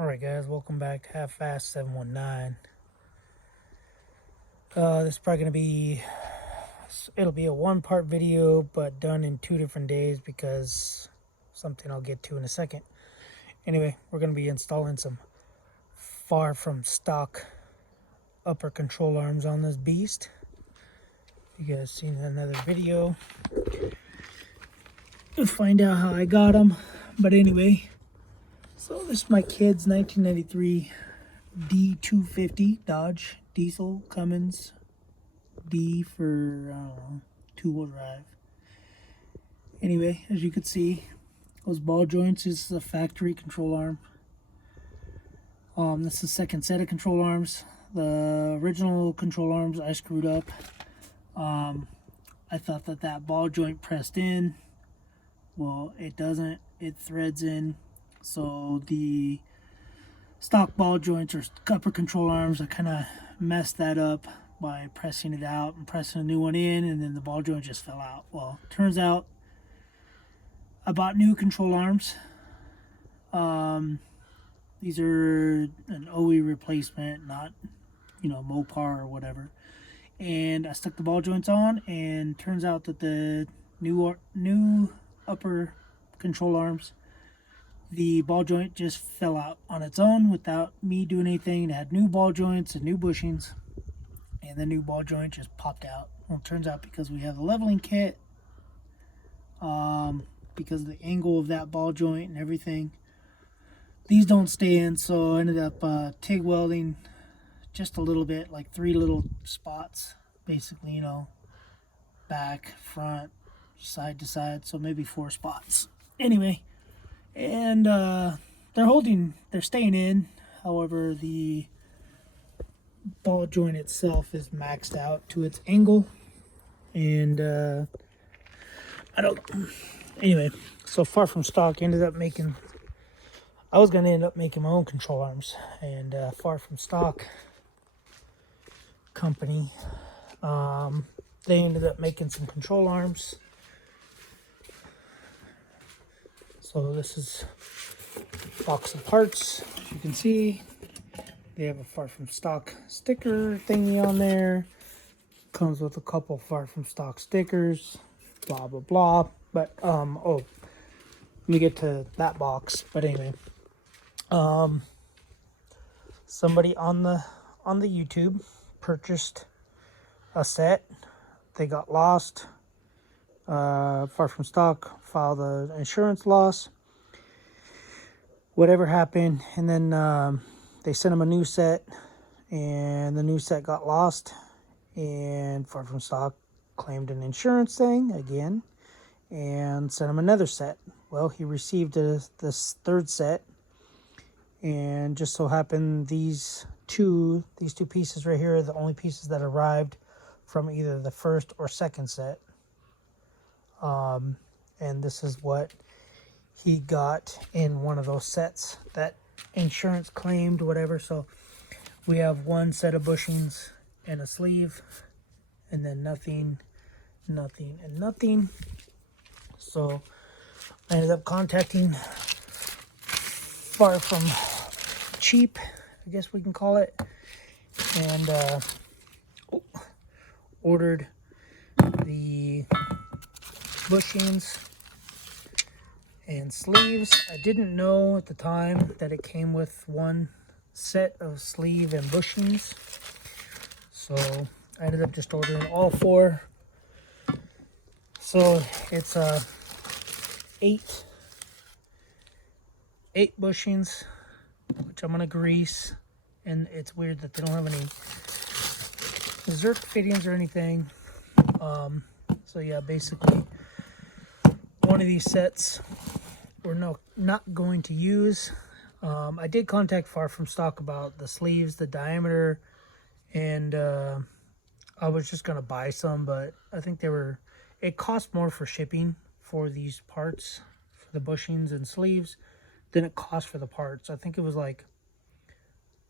Alright guys, welcome back to Half-Fast 719. This is probably going to be, it'll be a one-part video, but done in 2 different days because something I'll get to in a second. Anyway, we're going to be installing some far from stock upper control arms on this beast. You guys seen another video, you'll find out how I got them. But anyway, so this is my kid's 1993 D250 Dodge diesel Cummins D for, I don't know, 2-wheel drive. Anyway, as you can see, those ball joints, this is a factory control arm. This is the second set of control arms. The original control arms I screwed up. I thought that ball joint pressed in. Well, it doesn't. It threads in. So the stock ball joints or upper control arms, I kind of messed that up by pressing it out and pressing a new one in, and then the ball joint just fell out. Well, turns out I bought new control arms. These are an OE replacement, not, Mopar or whatever. And I stuck the ball joints on, and turns out that the new upper control arms, the ball joint just fell out on its own without me doing anything. It had new ball joints and new bushings, and the new ball joint just popped out. Well, it turns out because we have the leveling kit, because of the angle of that ball joint and everything, these don't stay in, so I ended up TIG welding just a little bit, like 3 little spots, basically, back, front, side to side, so maybe 4 spots. Anyway, and they're staying in. However, the ball joint itself is maxed out to its angle, and I don't know. Anyway, so far from stock, I was going to end up making my own control arms, and far from stock company, they ended up making some control arms. So this is a box of parts. As you can see, they have a far from stock sticker thingy on there. Comes with a couple far from stock stickers, blah blah blah. But let me get to that box. But anyway, somebody on the YouTube purchased a set. They got lost. Far from stock, filed an insurance loss. Whatever happened, and then they sent them a new set, and the new set got lost, and far from stock claimed an insurance thing again, and sent him another set. Well, he received this third set, and just so happened these two pieces right here are the only pieces that arrived from either the first or second set. And this is what he got in one of those sets that insurance claimed, whatever. So we have one set of bushings and a sleeve, and then nothing, and nothing. So I ended up contacting Far From Cheap, I guess we can call it, and ordered the bushings and sleeves. I didn't know at the time that it came with one set of sleeve and bushings, so I ended up just ordering all 4. So it's 8 bushings, which I'm gonna grease. And it's weird that they don't have any Zerk fittings or anything. So yeah, basically one of these sets we're not going to use. I did contact Far From Stock about the sleeves, the diameter, and I was just gonna buy some, but I think it cost more for shipping for these parts, for the bushings and sleeves, than it cost for the parts. I think it was like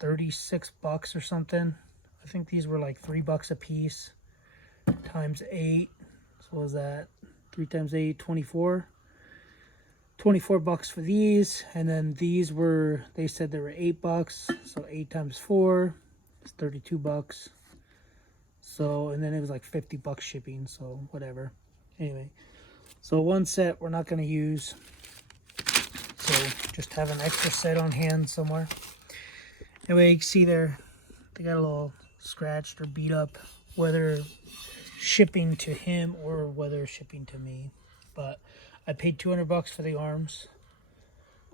$36 or something. I think these were like $3 a piece times 8. So what was that? 3 times 8, 24. 24 bucks for these, and then these were, they said they were 8 bucks, so 8 times 4 is 32 bucks. So, and then it was like 50 bucks shipping, so whatever. Anyway, so one set we're not going to use, so just have an extra set on hand somewhere. Anyway, you can see there, they got a little scratched or beat up, whether shipping to him or whether shipping to me. But I paid 200 bucks for the arms.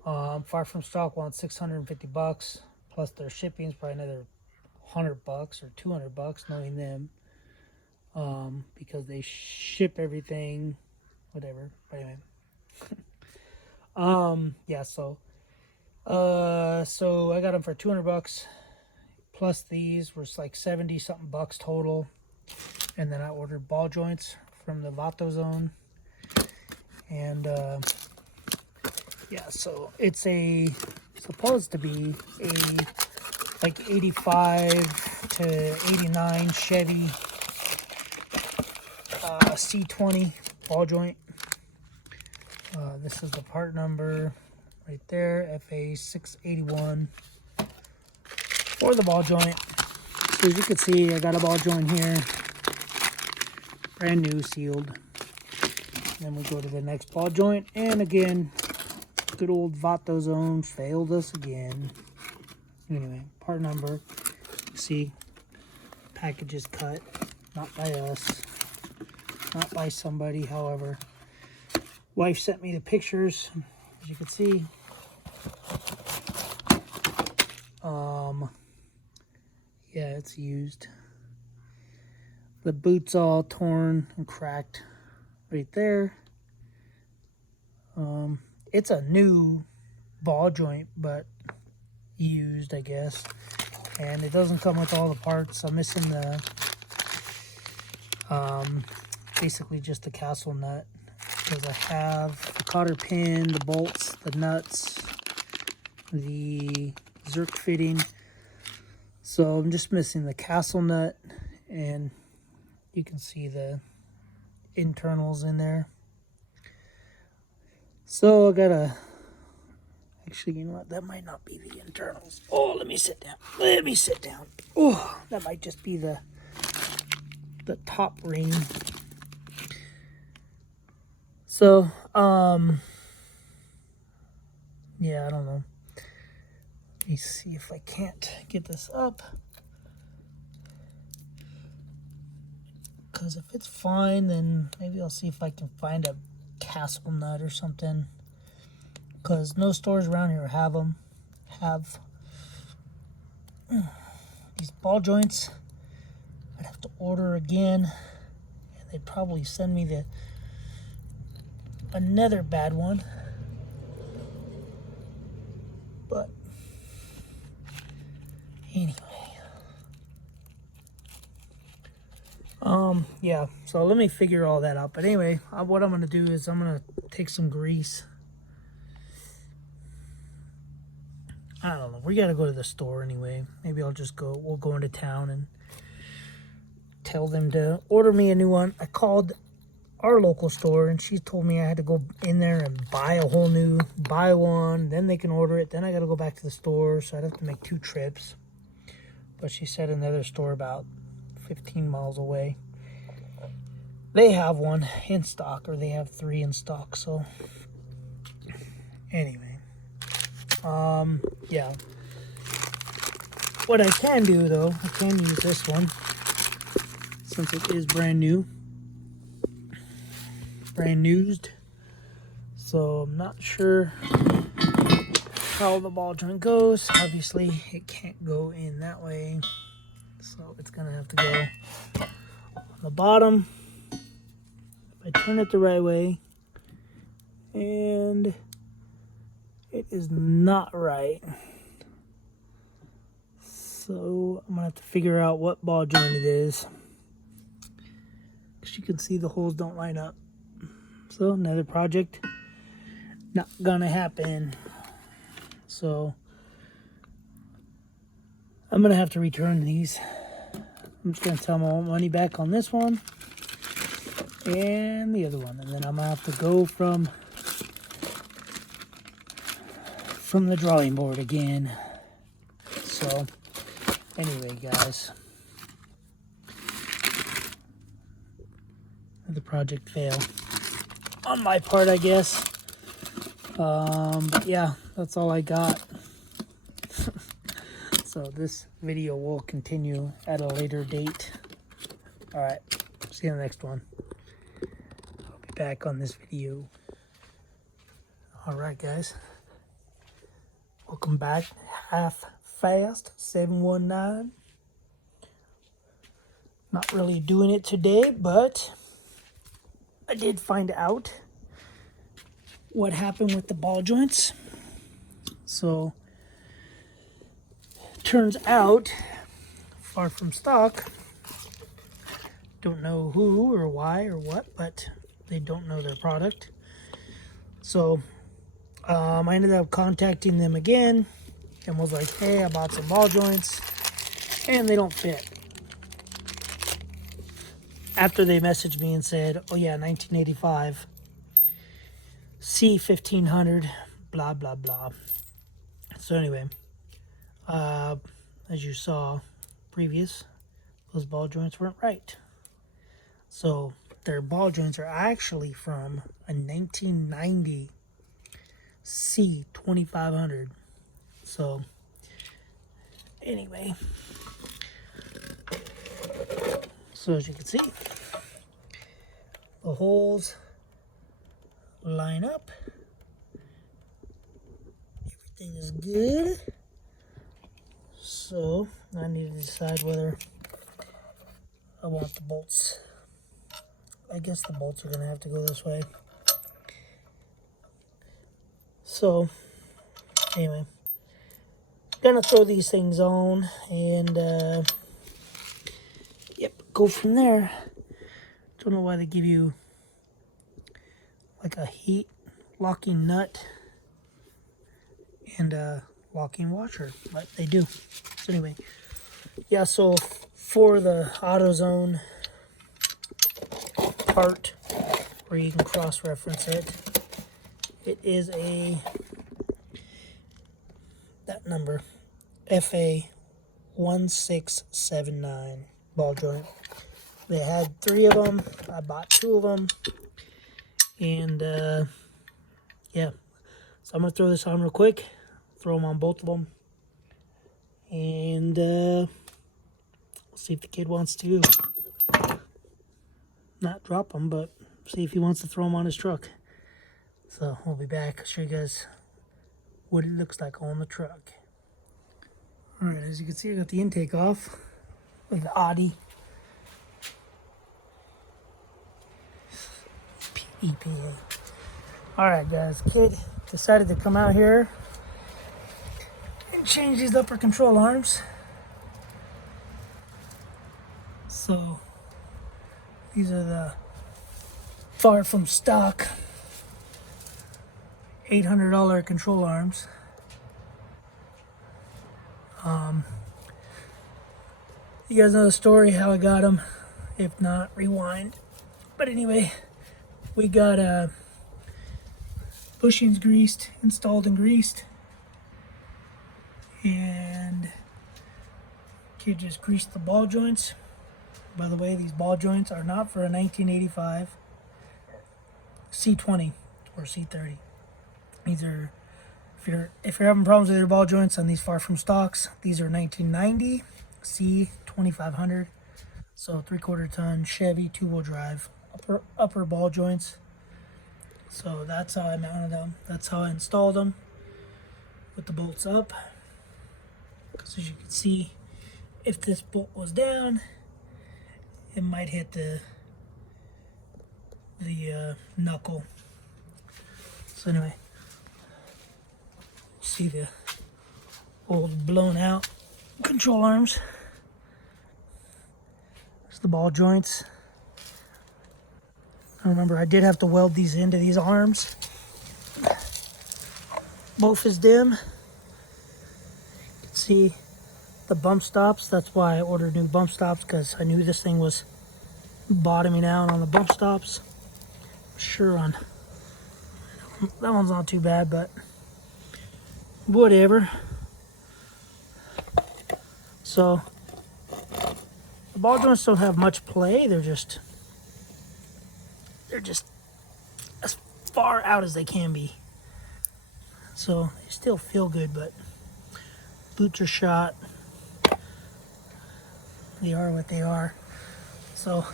Far From Stock wants 650 bucks, plus their shipping is probably another 100 bucks or 200 bucks, knowing them, because they ship everything, whatever. But anyway, yeah, so I got them for 200 bucks, plus these were like 70 something bucks total. And then I ordered ball joints from the Vato Zone. And yeah, so it's supposed to be a like 85 to 89 Chevy C20 ball joint. This is the part number right there, FA681 for the ball joint. So as you can see, I got a ball joint here, brand new, sealed. Then we go to the next ball joint, and again, good old Vato Zone failed us again. Anyway, part number, see, package is cut, not by us, not by somebody, however. Wife sent me the pictures, as you can see. Yeah, it's used. The boot's all torn and cracked right there. It's a new ball joint, but used, I guess. And it doesn't come with all the parts. I'm missing the basically just the castle nut, because I have the cotter pin, the bolts, the nuts, the Zerk fitting. So I'm just missing the castle nut, and you can see the internals in there. So I gotta, actually, you know what, that might not be the internals. Oh, let me sit down. Let me sit down. Oh, that might just be the top ring. So, yeah, I don't know. Let me see if I can't get this up. Because if it's fine, then maybe I'll see if I can find a castle nut or something. Because no stores around here have them. These ball joints, I'd have to order again. And they'd probably send me another bad one. But anyway, yeah, so let me figure all that out. But anyway, what I'm gonna do is I'm gonna take some grease. I don't know, we gotta go to the store anyway. Maybe we'll go into town and tell them to order me a new one. I called our local store, and she told me I had to go in there and buy one, then they can order it, then I gotta go back to the store, so I'd have to make 2 trips. But she said another store about 15 miles away, they have one in stock, or they have 3 in stock. So anyway, yeah, what I can do though, I can use this one since it is brand newed. So I'm not sure how the ball joint goes. Obviously it can't go in that way, so it's gonna have to go on the bottom. If I turn it the right way, and it is not right, so I'm gonna have to figure out what ball joint it is, because you can see the holes don't line up. So another project not gonna happen. So I'm gonna have to return these. I'm just gonna tell them I want money back on this one and the other one, and then I'm gonna have to go from from the drawing board again. So anyway, guys, the project fail on my part, I guess. But yeah, that's all I got. So this video will continue at a later date. All right, see you in the next one. I'll be back on this video. All right, guys, welcome back. Half Fast 719. Not really doing it today, but I did find out what happened with the ball joints. So turns out, far from stock, don't know who or why or what, but they don't know their product. So I ended up contacting them again and was like, hey, I bought some ball joints and they don't fit. After they messaged me and said, oh yeah, 1985, C1500, blah, blah, blah. So anyway, as you saw previous, those ball joints weren't right. So their ball joints are actually from a 1990 C2500. So anyway, so as you can see, the holes line up. Everything is good. So I need to decide whether I want the bolts. I guess the bolts are going to have to go this way. So anyway, gonna throw these things on and yep, go from there. Don't know why they give you like a heat locking nut and a locking washer, but they do. So anyway, yeah, so for the AutoZone part where you can cross-reference it, it is that number, FA1679 ball joint. They had 3 of them. I bought 2 of them. And yeah, so I'm gonna throw this on real quick, throw them on both of them, and we'll see if the kid wants to not drop them, but see if he wants to throw them on his truck. So we'll be back. I'll show you guys what it looks like on the truck. All right, as you can see, I got the intake off with the Audi EPA. All right, guys, kid decided to come out here and change these upper control arms. So these are the far from stock $800 control arms. You guys know the story how I got them. If not, rewind. But anyway, we got bushings greased, installed and greased, and kid just greased the ball joints. By the way, these ball joints are not for a 1985 C20 or C30. These are, if you're having problems with your ball joints on these far from stocks, these are 1990 C2500. So 3/4 ton Chevy 2-wheel drive upper ball joints. So that's how I mounted them. That's how I installed them with the bolts up. Because as you can see, if this bolt was down, it might hit the knuckle. So anyway, see the old blown out control arms. There's the ball joints. I remember I did have to weld these into these arms. Both is dim. You can see the bump stops. That's why I ordered new bump stops, because I knew this thing was bottoming out on the bump stops. Sure, on that one's not too bad, but whatever. So the ball joints don't have much play. They're just as far out as they can be. So they still feel good, but boots are shot. They are what they are. So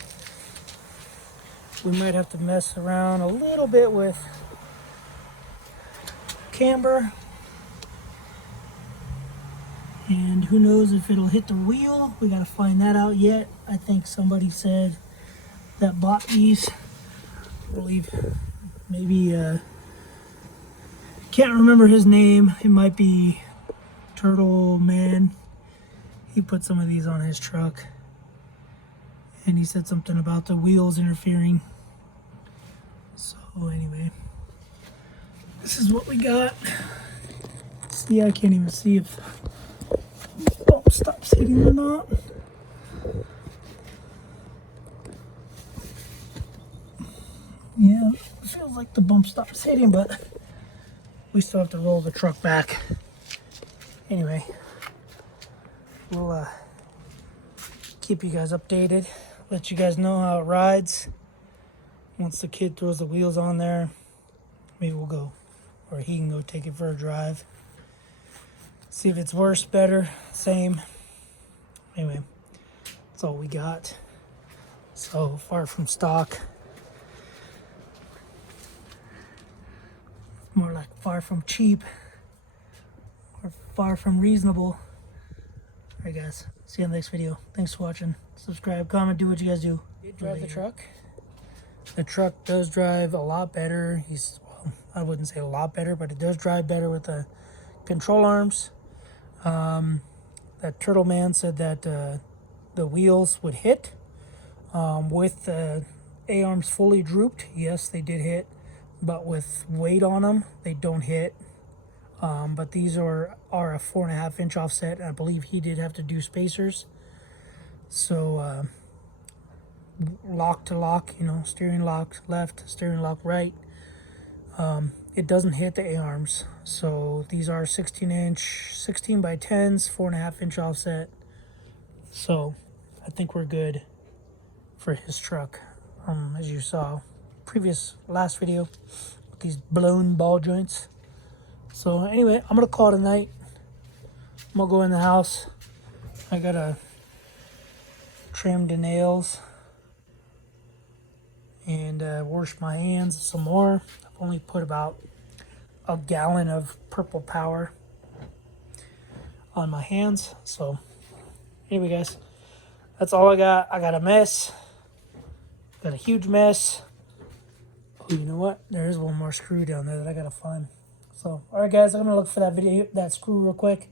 we might have to mess around a little bit with camber. And who knows if it'll hit the wheel. We gotta find that out yet. I think somebody said that bought these. I believe maybe, can't remember his name. It might be Turtle Man. He put some of these on his truck. And he said something about the wheels interfering. So anyway, this is what we got. See, I can't even see if bump stops hitting or not. Yeah, it feels like the bump stops hitting, but we still have to roll the truck back. Anyway, we'll keep you guys updated, let you guys know how it rides. Once the kid throws the wheels on there, maybe we'll go, or he can go take it for a drive. See if it's worse, better, same. Anyway, that's all we got. So far from stock. More like far from cheap. Or far from reasonable. Alright guys, see you in the next video. Thanks for watching. Subscribe, comment, do what you guys do. Drive the truck. The truck does drive a lot better. Well, I wouldn't say a lot better, but it does drive better with the control arms. That Turtle Man said that the wheels would hit with the A-arms fully drooped. Yes, they did hit, but with weight on them, they don't hit. But these are a 4.5 inch offset. I believe he did have to do spacers. So lock to lock, steering lock left, steering lock right. It doesn't hit the A-arms. So these are 16 by 10s, 4.5 inch offset. So I think we're good for his truck. As you saw last video with these blown ball joints. So anyway, I'm gonna call it a night. I'm gonna go in the house. I gotta trim the nails and wash my hands some more. I've only put about a gallon of Purple Power on my hands. So anyway guys, that's all I got. I got a mess. Got a huge mess. Oh, you know what? There is one more screw down there that I gotta find. So, alright guys, I'm gonna look for that screw real quick,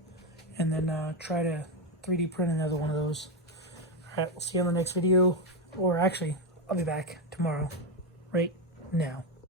and then try to 3D print another one of those. Alright, we'll see you on the next video. Or actually, I'll be back tomorrow, right now.